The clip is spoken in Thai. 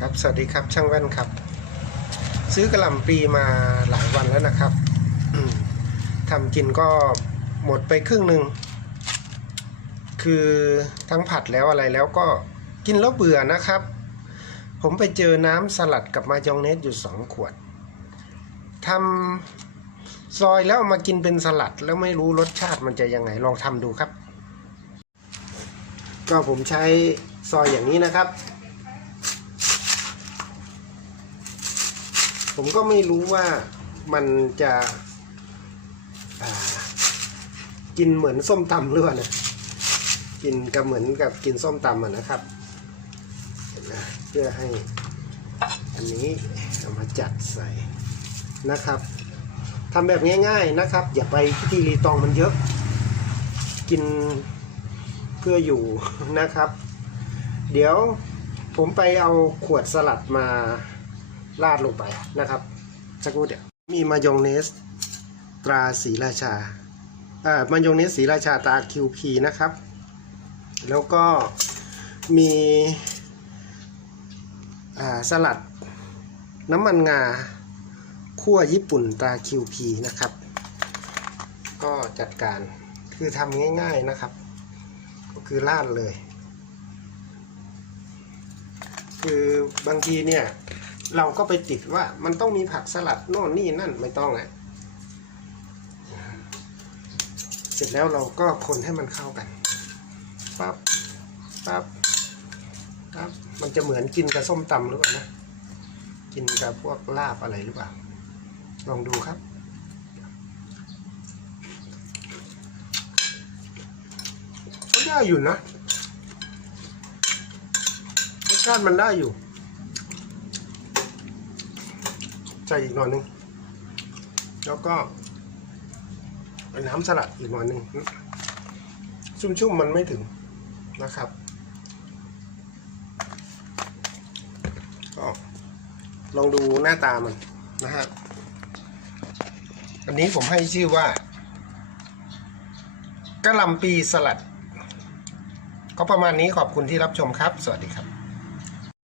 ครับสวัสดีครับช่างแว่นครับ ซื้อกระหล่ำปีมาหลายวันแล้วนะครับทำกินก็หมดไปครึ่งหนึ่งคือทั้งผัดแล้วอะไรแล้วก็กินแล้วเบื่อนะครับ ผมไปเจอน้ำสลัดกับมายองเนสอยู่สองขวดทำซอยแล้วมากินเป็นสลัดแล้วไม่รู้รสชาติมันจะยังไงลองทำดูครับ ก็ผมใช้ซอยอย่างนี้นะครับ ผมก็ไม่รู้ว่ามันจะกินเหมือนส้มตำหรือเปล่านะกินกับเหมือนกับกินส้มตำอะนะครับเห็นไหมเพื่อให้อันนี้เอามาจัดใส่นะครับทำแบบง่ายๆนะครับ อย่าไปพิธีรีตองมันเยอะ กินเพื่ออยู่นะครับ เดี๋ยวผมไปเอาขวดสลัดมา ราดลงไปนะครับสักครู่เดี๋ยวมีมายองเนสตราสีราชาอ่ามายองเนสสีราชาตรา QP นะครับ แล้วก็มีอ่าสลัดน้ำมันงาคั่วญี่ปุ่นตรา QP นะครับ ก็จัดการคือทำง่ายๆนะครับ ก็คือราดเลย คือบางทีเนี่ย เราก็ไปติดว่า มันต้องมีผักสลัดโน่นนี่นั่นไม่ต้องนะเสร็จแล้วเราก็คนให้มันเข้ากันปั๊บปั๊บปั๊บมันจะเหมือนกินกับส้มตำหรือเปล่านะกินกับพวกลาบอะไรหรือเปล่า ลองดูครับก็ได้อยู่นะรสชาติมันได้อยู่ ใส่อีกหน่อยหนึง แล้วก็น้ำสลัดอีกหน่อยหนึง ชุ่มๆมันไม่ถึงนะครับ ก็ลองดูหน้าตามันนะฮะ อันนี้ผมให้ชื่อว่ากะหล่ำปีสลัด ก็ประมาณนี้ขอบคุณที่รับชมครับ สวัสดีครับ